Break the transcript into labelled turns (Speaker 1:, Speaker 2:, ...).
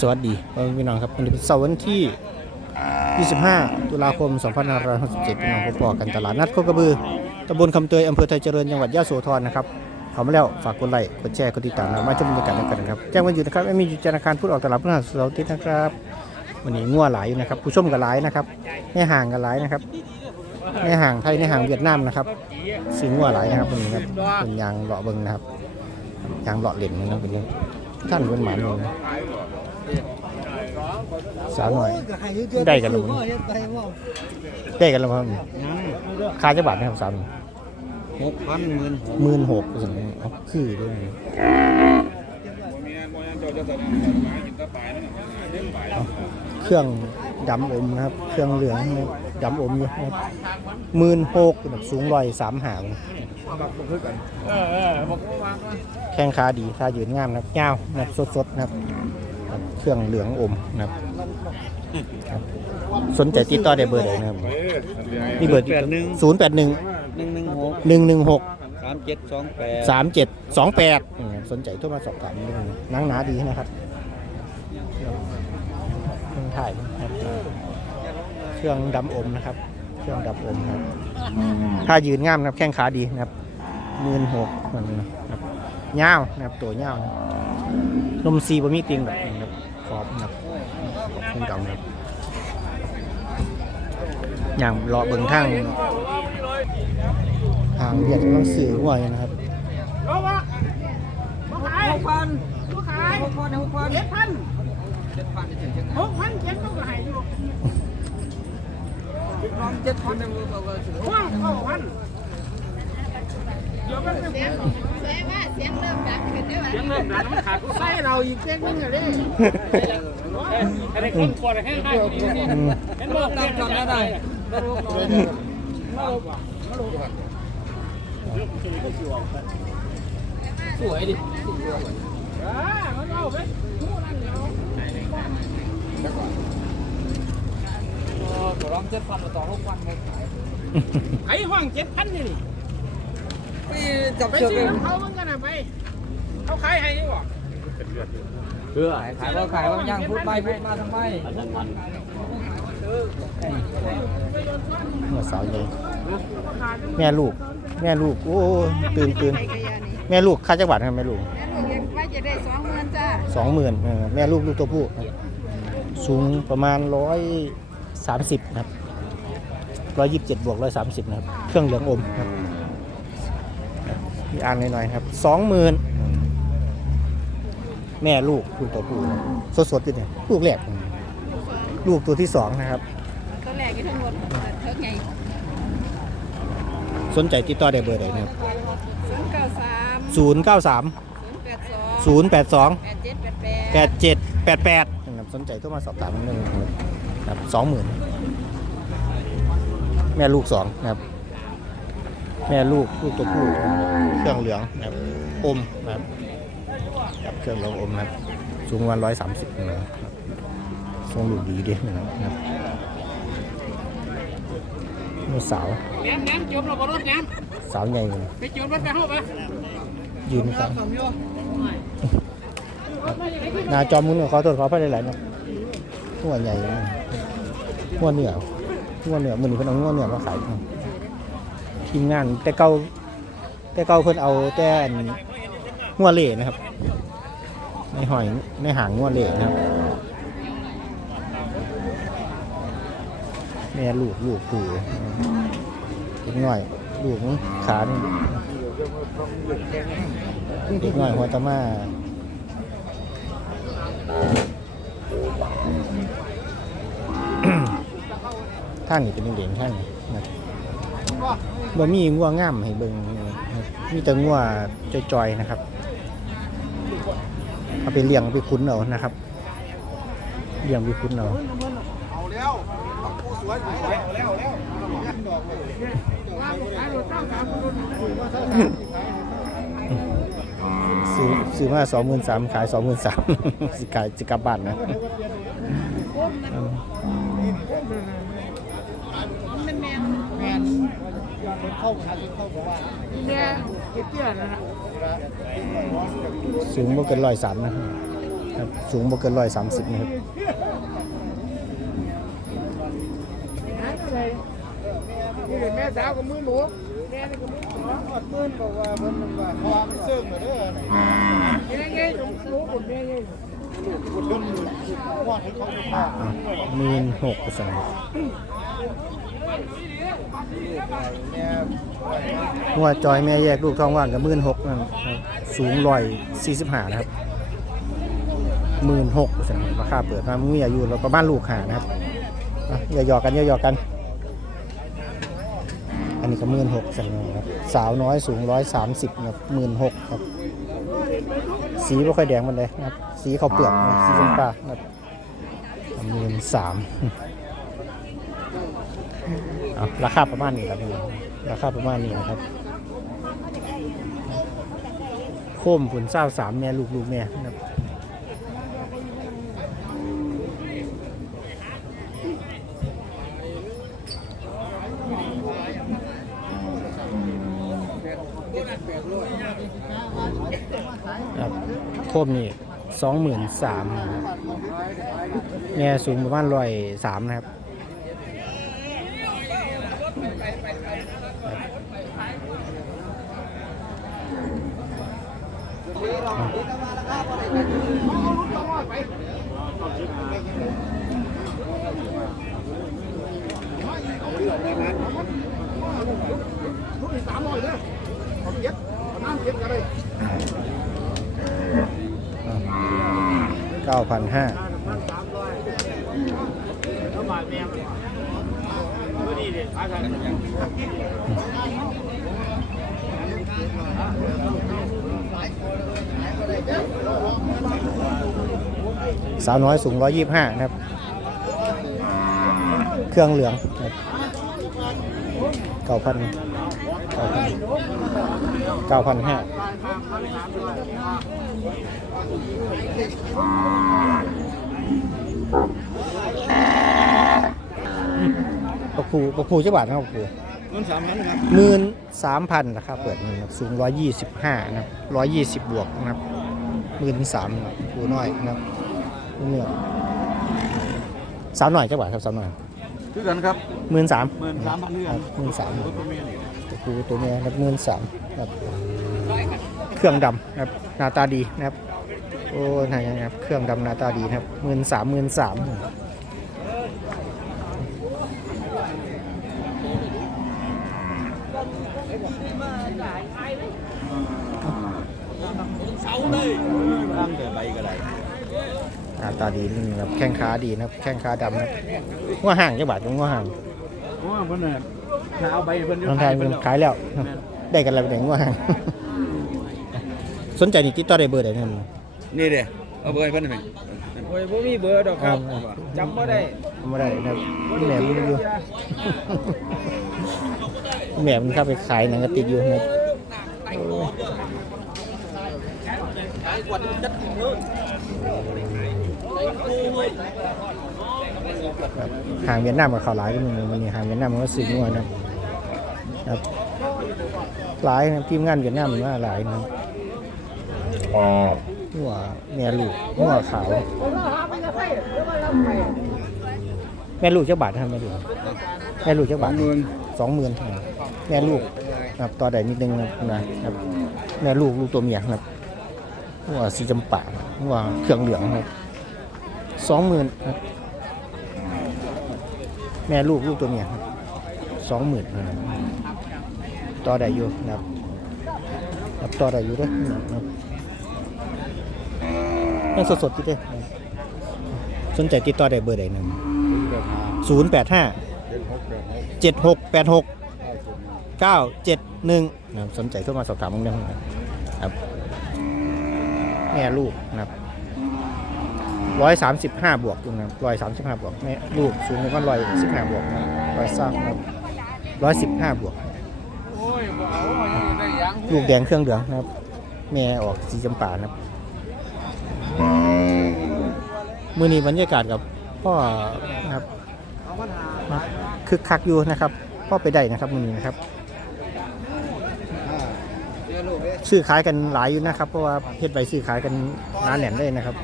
Speaker 1: สวัสดีพ่อแม่พี่น้องครับวันนี้เป็นเสาร์วันที่ 25 ตุลาคม 2567พี่น้องพบปอกันตลาดนัดโคกระบือตำบลคำเตยอำเภอไทยเจริญจังหวัดยะโสธรนะครับเข้ามาแล้วฝากกดไลค์กดแชร์กดติดตามมาชมบรรยากาศกันนะครับแจ้งวันหยุดนะครับไม่มีหยุดธนาคารพูดออกตลาดพฤหัสเสาร์อาทิตย์นะครับวันนี้งัวหลายอยู่นะครับผู้ชมก็หลายนะครับแม่ห่างก็หลายนะครับแม่ห่างไทยแม่ห่างเวียดนามนะครับสีงัวหลายนะครับวันนี้ครับเป็นยางเลาะเบิงนะครับยางเลาะเหล่นนะครับเป็นท่านเป็นหมาหนึ่ง สาวหน่อย ได้กันแล้วมั้ง ได้กันแล้วครับค่าจะบาทนะครับสาม
Speaker 2: หกพันหมื่น
Speaker 1: หมื่นหกสิเอาคือด้วยเครื่องดำอมนะครับ เครื่องเหลืองดำอมอยู่หมื่นหกแบบสูงร้อยสามหาวนะแข้งขาดีท่ายืนงามนะครับเงาวนะครับสดๆนะครับ ครับเครื่องเหลืองอมนะครับครับ สนใจติดต่อได้เบอร์ใดนะครับนี่เบอร์
Speaker 2: แปดหนึ่ง
Speaker 1: ศูนย์แปดหนึ่ง
Speaker 2: หนึ่งหนึ่งหก
Speaker 1: หนึ่งหนึ่งหก
Speaker 2: สามเจ็ดสองแปด
Speaker 1: สามเจ็ดสองแปดสนใจโทรมาสอบถามนิดนึงหนังหนาดีนะครับเครื่องถ่ายนะครับเครื่องดำอมนะครับ เครื่องดำอมนะครับถ้ายืนง่ามนะครับแข้งขาดีนะครับมืนหกนะครับเง่าวนะครับตัวเง่าวนะครับนมซีบะมีเตียงแบบนะครับ ขอบนะครับเครื่งดำนะครับอย่างรอเบิ่งทางทางเรียกกำลังสื่อหัวอยู่นะครับ
Speaker 3: หกพันลูกขายหกพันหกพันเจ็ดพันหกพันเจ็ดต้องขายอยู่
Speaker 2: ลองเจ็ดพันได้ไหมบอกว่าสิ
Speaker 3: ว้าวหกพันเดี๋ยวมันจะ
Speaker 4: เสียงเสียงเริ่ม
Speaker 3: ยังเริ่มดันมันขาดไส้เราอีกเล็กนึงเลยดิ
Speaker 1: อืม
Speaker 2: เห็นบอกตามจำได้ไหมสวยดิ
Speaker 3: มันเอาไป
Speaker 2: ลองเจ็ดพันมาต่อหกพันเลย
Speaker 3: ไอ้ห้องเจ็ดพันนี่
Speaker 2: พี่จับ
Speaker 3: ไป
Speaker 2: เชือก
Speaker 3: ซื้
Speaker 2: เล
Speaker 3: อเขาเหมือนกันนะไป เขาขายให้ดีกว่า
Speaker 2: เพื่อขายว่าขายว่าย่างพูดไปพูดมาทำไม
Speaker 1: หัวสาวใหญ่แม่ลูก แม่ลูก โอ้ยตื่นตื่น
Speaker 4: ใครกระยานี่
Speaker 1: แม่ลูกค่าจักรบาทครับแม่ลูก
Speaker 4: แม่ลูกยังว่าจะได้สองหมื่นจ้า
Speaker 1: สองหมื่นแม่ลูกลูกตัวผู้ครับสูงประมาณร้อยสามสิบนะครับร้อยยี่สิบเจ็ดบวกร้อยสามสิบนะครับ เครื่องเหลืองอมครับมีอ่านหน่อยๆครับสองหมื่น แม่ลูกลูกตัวผู้สดๆอยู่เนี่ยลูกแรกลูกตัวที่สองนะครับ
Speaker 4: ตัวแรกที่ทั้งหมดเท่าไง
Speaker 1: สนใจติดต่อได้เบอร์ใดนะครับ
Speaker 4: ศูนย์เก้าสาม
Speaker 1: ศูนย์เก้าสาม
Speaker 4: ศูนย์แปดสอง
Speaker 1: ศูนย์แปดสอง
Speaker 4: แปดเจ็ดแปดแปด
Speaker 1: แปดเจ็ดแปดแปดนะครับสนใจโทรมาสอบถามนิดนึงนะครับสองหมื่นแม่ลูกสองนะครับ แม่ลูกลูกตัวผู้เครื่องเหลืองนะครับอมนะครับครับ เครื่องเหลืองอมนะครับ สูงวันร้อยสามสิบนะครับทรงลูกดีดีนะครับนี่สาว
Speaker 3: แหนมแหนมจมเราบรถแหนม
Speaker 1: สาวใหญ่เลย
Speaker 3: ไปจมรถไปเข้าไป
Speaker 1: ยืนกันหนาจอมมึงขอโทษขอพระหลายๆเนาะหัวใหญ่เลยหัวเหนือหัวเหนือมือนี้เพิ่นเอาหัวเหนือมาขายทีมงานแต่เก่าแต่เก่าเพิ่นเอาแต่ อันหัวเหล่นะครับ ในหอยในหางหัวเหล่นะครับแม่ลูกลูกผู้เด็กน้อยลูกขานี่เด็กน้อยหัวตะมาท่านนี่เป็นเด่นท่านนะบ่มีงัวง่ามให้เบิ่งมีแต่งัวจอยๆนะครับ เอาไปเลี้ยงเอาไปคุ้นเอานะครับเลี้ยงไปคุ้นเอาซื้อซื้อมาสองหมื่นสามขายสองหมื่นสามสิขายสิกลับบ้านนะอืม
Speaker 4: มันแมว
Speaker 3: แมนเข้าขาเข้าบอกว่าเนี่ยเตี้ยๆนะฮะ
Speaker 1: สูงบ่เกินร้อยสามนะครับ สูงบ่เกินร้อยสามสิบนะครับ
Speaker 3: นี่แม่สาวกับมือหนูแม่นี่กับมือสองอดปืนบอกว่าเพิ่นว่าความซึ่งมาเด้อแม่ไงตรงรู้คนแม่ไงคนเพิ่นวอให้เขาไปฆ่า
Speaker 1: มื่นหกเปอร์เซ็นต์ครับ
Speaker 3: แม่
Speaker 1: หัวจอยแม่แยกลูกท้องว่างกับหมื่นหกนะครับสูงร้อยสี่สิบห้านะครับหมื่นหกเปอร์เซ็นต์ราคาเปิดมามึงมีอายุเราประมาณลูกหานะครับอย่าหยอกกันอย่าหยอกกัน อันนี้ก็หมื่นหกเปอร์เซ็นต์ครับสาวน้อยสูงร้อยสามสิบนะครับหมื่นหกครับ สีไม่ค่อยแดงมันเลยนะครับ สีเขาเปลือกนะสีชมพูนะครับหมื่นสาม เอาราคาประมาณนี้ครับพี่ราคาประมาณนี้นะครับโคมผุนเศร้าสามแม่ลูกลูกแม่นะครับครับโคมนี่สองหมื่นสามแม่สูงประมาณร้อยสามนะครับ
Speaker 3: ทุกที่สามร้อย เด้อผมเย็ดน้ำเย็ดกันเลย
Speaker 1: เก้าพันห้า
Speaker 3: สามร้อยแล้วบาทแม่มันก็ดีเลยขายกัน
Speaker 1: สาวน้อยสูงร้อยยี่ห้านะครับ เครื่องเหลืองเก้าพันเก้าพันเก้าพันห้าปะผูปะผูเจ้าบาทนะครับปะผู
Speaker 3: มันสามพันครับ
Speaker 1: หมื่นสามพันราคาเปิดนะครับสูงร้อยยี่สิบห้านะครับร้อยยี่สิบบวกนะครับหมื่นสามผูน้อยนะครับเนื้อสาวหน่อยเจ้าบาทครับสาวหน่อย
Speaker 3: คือกันครับ
Speaker 1: หมื่นสาม
Speaker 3: หมื่นสามพันเรือน
Speaker 1: หมื่นสามตัวผูตัวเมียนะครับหมื่นสามครับเครื่องดำนะครับหน้าตาดีนะครับโอ้ยนะครับเครื่องดำหน้าตาดีนะครับหมื่นสามหมื่นสาม
Speaker 3: ทำแต่ใบก็ได้
Speaker 1: หน้าตาดีนี่นะครับแข้งขาดีนะครับ แข้งขาดำนะครับว่าห่างเจ้าบาทว่าห่าง
Speaker 3: เพราะว่าเพิ่นน่ะถ้าเอาใบเพิ่น
Speaker 1: น้องไทยมันขายแล้ว ได้กันอะไรไปไหนว่าห่าง สนใจนี่ติดต่อได้เบอร์ใดนะครับ
Speaker 3: นี่เด้เอาเบอร์ให้เพิ่นหน่อยโอ้ยบ่มีเบอร์ดอกครับจำบ่ได้
Speaker 1: ไม่ได้นะครับแหม่มันอยู่ แหม่มันเข้าไปขายหนังกระติกอยู่นะครับครับห่างเวียดนามกับเขาหลายกันนึงวันนี้ห่างเวียดนามมันก็ซื้อนัวนะครับครับหลายนะทีมงานเวียดนามมันว่าหลายนะหัวแม่ลูกหัวขาวแม่ลูกเจ้าบาทนะครับแม่ลูกแม่ลูกเจ้าบาทสองหมื่น แม่ลูกครับต่อใดนิดนึงนะครับแม่ลูกลูกตัวเมียครับหัวสีจำปาหัวเครื่องเหลืองครับสองหมื่นครับแม่ลูกลูกตัวเมียครับสองหมื่นครับต่อใดอยู่นะครับครับต่อใดอยู่ด้วยนะครับยังสดๆอยู่เด้สนใจติดต่อได้เบอร์ใดหนึ่งศูนย์แปดห้าเจ็ดหกแปดหก เก้าเจ็ดหนึ่งนะครับสนใจโทรมาสอบถามมึงได้ครับแม่ลูกนะครับร้อยสามสิบห้าบวกนะครับร้อยสามสิบห้าบวกแม่ลูกสูงก็ร้อยสิบห้าบวกร้อยสามร้อยสิบห้าบวก ลูกแดงเครื่องเหลืองนะครับ แม่ออกสีจำปานะครับมือนี้บรรยากาศกับพ่อนะครับนะครับคึกคักอยู่นะครับพ่อไปได้นะครับมือนี้นะครับ ซื้อขายกันหลายอยู่นะครับ เพราะว่าเฮ็ดใบซื้อขายกันหนาแหน่นเลยนะครับ